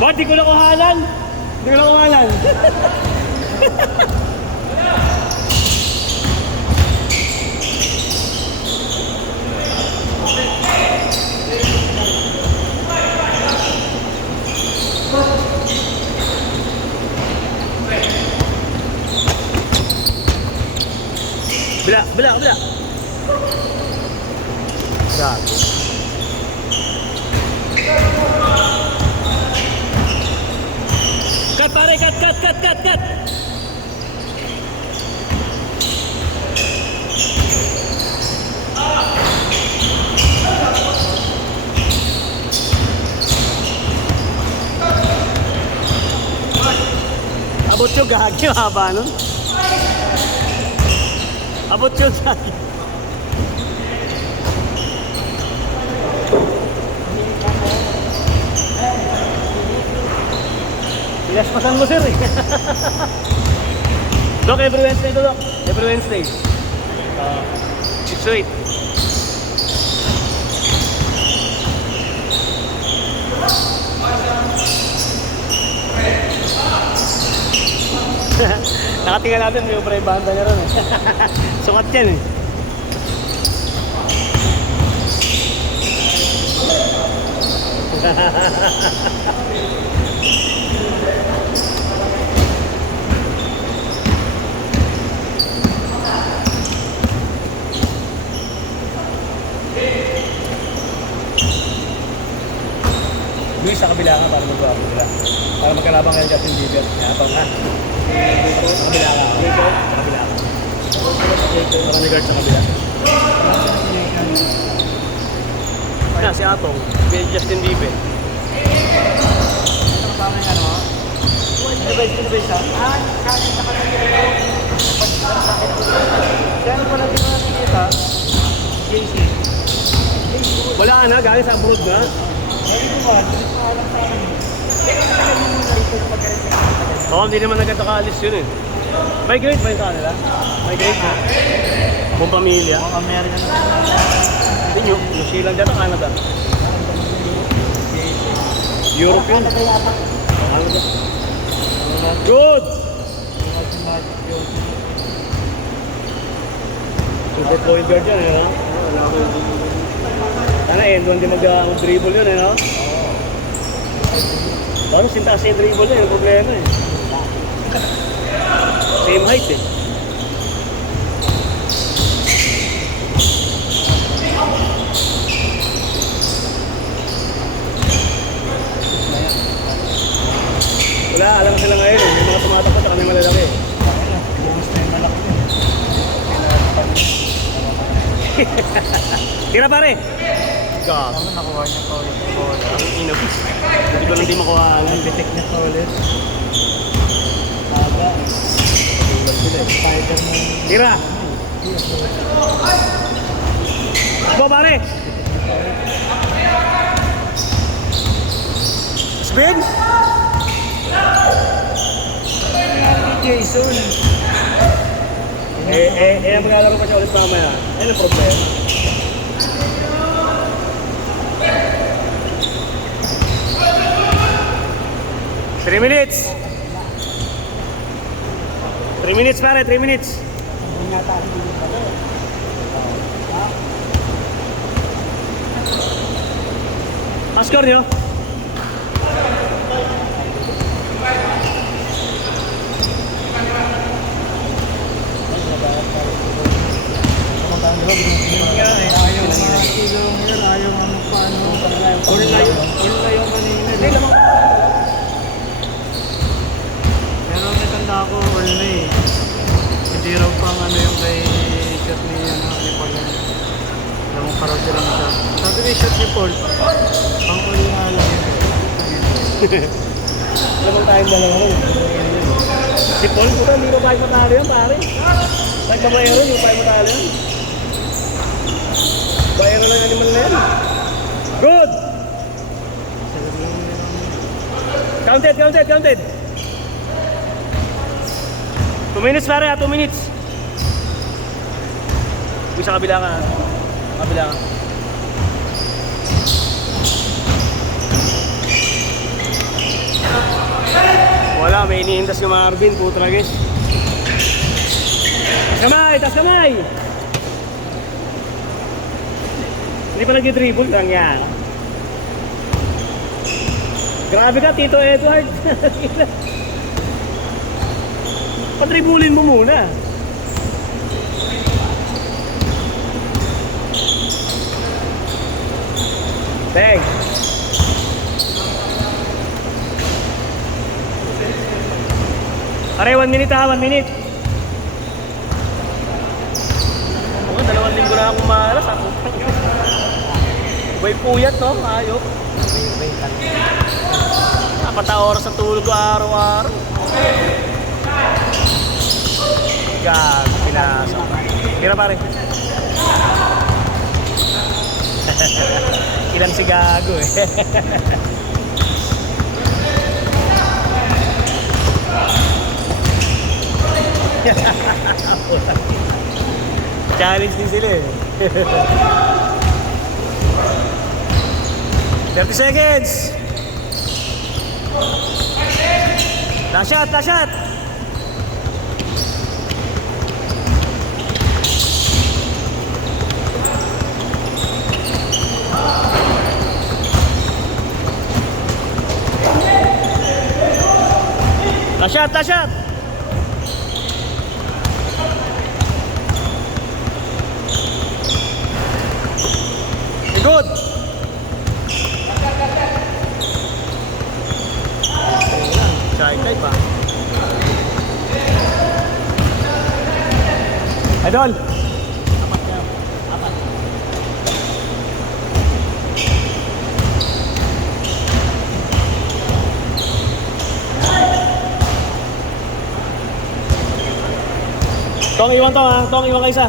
Bakit di ko nakuhalan? Di ko nakuhalan. Bila, bila, bila. Gago. Cut pare, cut, cut, cut, cut, cut. Abot yung gagi, haba nun. Abot yung gagi. Ilaspasan mo sir eh. Dok, every Wednesday to Dok. Every Wednesday. 6 to 8. Nakatingala natin, may ubray banda niya ron eh. Sukat yan eh. Luis sa kabila ka para magawa ko nila. Para magkalabang kayo Justin Bieber. Habang ka. Sa kabila ka. Sa kabila ka. Para may guard sa kabila. Na, si Atong. Justin Bieber. Ano ba may ano? Ano ba isa? Kanin na kanina yun. Kaya ano pala din natin kita? JC. Wala na, galing sa abroad na. Oo, hindi naman nagkatakalis yun eh. Migrate ba yun sa kanila? Migrate na. Buong pamilya. Buong American. Hindi nyo, New Zealand dyan o Canada? Europe yun. Canada. Good! Super point guard yan eh, no? Sana eh, doon din mag-dribble yun eh, no? Ano, sintas yung dribble yun, yung problema eh. Same height eh. Wala, alam sila ngayon eh. May mga tumatakot sa kanyang malalaki. Tira pare! God. Ano nakuha niya pa ulit yung bola? Inabis. Hindi ko lang di makuha. Pitik niya pa ulit. Haba. Spider-Man. Tira! Go pare! Spin! Jason. Maglalaro pa siya ulit mamaya. Ano ang problema? Three minutes! 3 minutes pare, 3 minutes! Hindi nga tayo dito pala. Ang score nyo? Ayaw mga kilometer, ayaw mga paano. All na yung kanina. Hindi naman. Pero natanda ako, all na eh. Hindi raw pang ano yung kay shot ni Paul. Alam mo parang silang siya. Sabi ni shot ni Paul, pang all nga lang yun. Alam mo tayong dalawa rin. Si Paul, puta, hindi ko pa matalo yan pare. Nagbabayaro, hindi ko pa matalo yan. Bayaro lang animal na yan. Good! Counted, counted, counted. 2 minutes pare, 2 minutes. Uy, sa kabila ka. Kabila ka. may inihintas yung Marvin, putra guys. Tas kamay! Hindi pa nag-dribble lang yan. Grabe ka, Tito Edward. Padribulin mo muna. Thanks. Pare, 1 minute ha, 1 minute. Oo, 2 linggo na akong malas. May puyat, no? Ayok. Apat na oras ang tulog ko araw-araw. Gago, pinasa. Kira pare. Ilan si Gago eh. Challenge din sila eh. 30 seconds. Last shot, last shot. Last shot, last shot. Good. Chay pa. Idol. Tong iwan to ha, tong iwan ka isa.